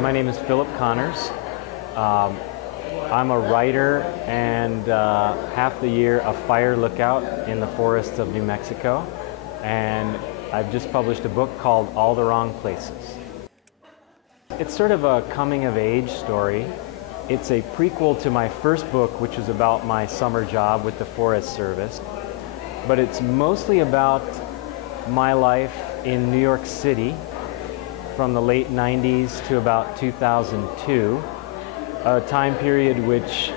My name is Philip Connors. I'm a writer and half the year a fire lookout in the forests of New Mexico. And I've just published a book called All the Wrong Places. It's sort of a coming-of-age story. It's a prequel to my first book, which was about my summer job with the Forest Service. But it's mostly about my life in New York City from the late 90s to about 2002, a time period which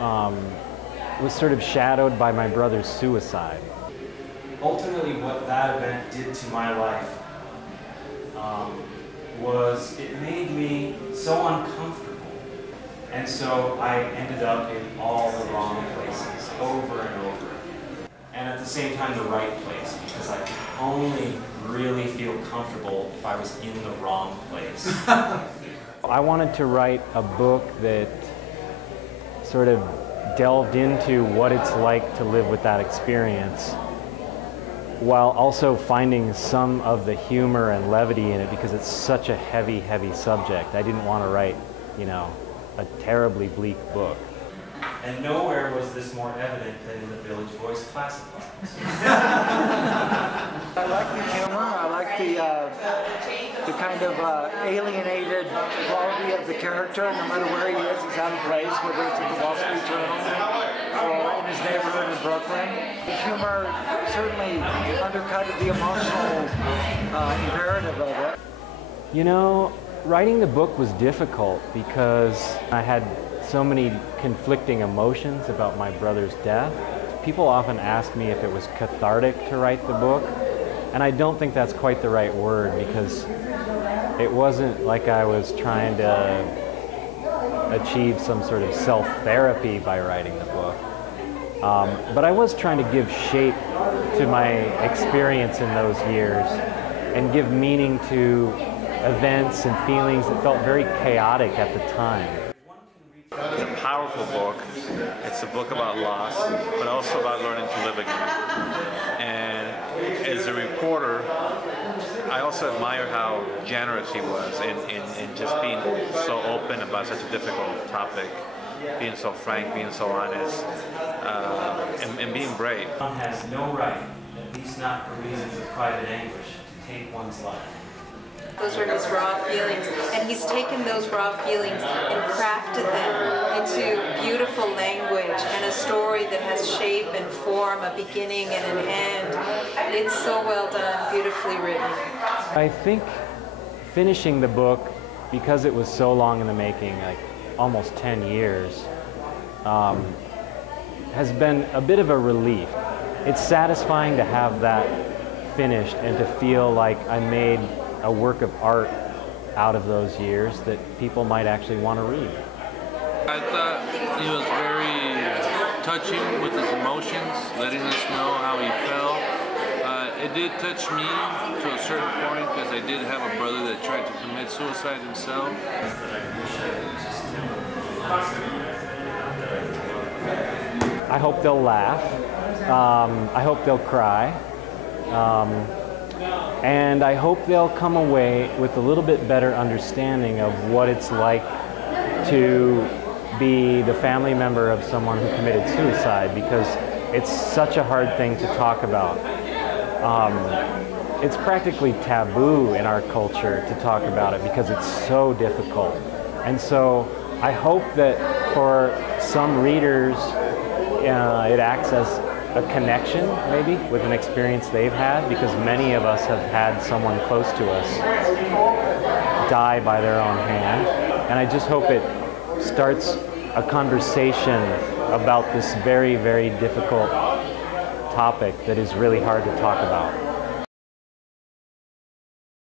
was sort of shadowed by my brother's suicide. Ultimately, what that event did to my life was it made me so uncomfortable. And so I ended up in all the wrong places, over and over. And at the same time, the right place, because I could only really feel comfortable if I was in the wrong place. I wanted to write a book that sort of delved into what it's like to live with that experience, while also finding some of the humor and levity in it, because it's such a heavy, heavy subject. I didn't want to write, you know, a terribly bleak book. And nowhere was this more evident than in the Village Voice classifieds. I like the humor. I like the kind of alienated quality of the character. No matter where he is, he's out of place, whether it's at the Wall Street Journal or in his neighborhood in Brooklyn. The humor certainly undercut the emotional imperative of it. You know, writing the book was difficult because I had so many conflicting emotions about my brother's death. People often ask me if it was cathartic to write the book, and I don't think that's quite the right word, because it wasn't like I was trying to achieve some sort of self-therapy by writing the book. But I was trying to give shape to my experience in those years and give meaning to events and feelings that felt very chaotic at the time. It's a powerful book. It's a book about loss, but also about learning to live again. And as a reporter, I also admire how generous he was in just being so open about such a difficult topic, being so frank, being so honest, and being brave. One has no right, at least not for reasons of private anguish, to take one's life. Those were his raw feelings, and he's taken those raw feelings and crafted them into beautiful language and a story that has shape and form, a beginning and an end. It's so well done, beautifully written. I think finishing the book, because it was so long in the making, like almost 10 years, has been a bit of a relief. It's satisfying to have that finished and to feel like I made a work of art out of those years that people might actually want to read. I thought he was very touching with his emotions, letting us know how he felt. It did touch me to a certain point because I did have a brother that tried to commit suicide himself. I hope they'll laugh. I hope they'll cry. And I hope they'll come away with a little bit better understanding of what it's like to be the family member of someone who committed suicide, because it's such a hard thing to talk about. It's practically taboo in our culture to talk about it because it's so difficult. And so I hope that for some readers, it acts as a connection, maybe, with an experience they've had, because many of us have had someone close to us die by their own hand. And I just hope it starts a conversation about this very, very difficult topic that is really hard to talk about.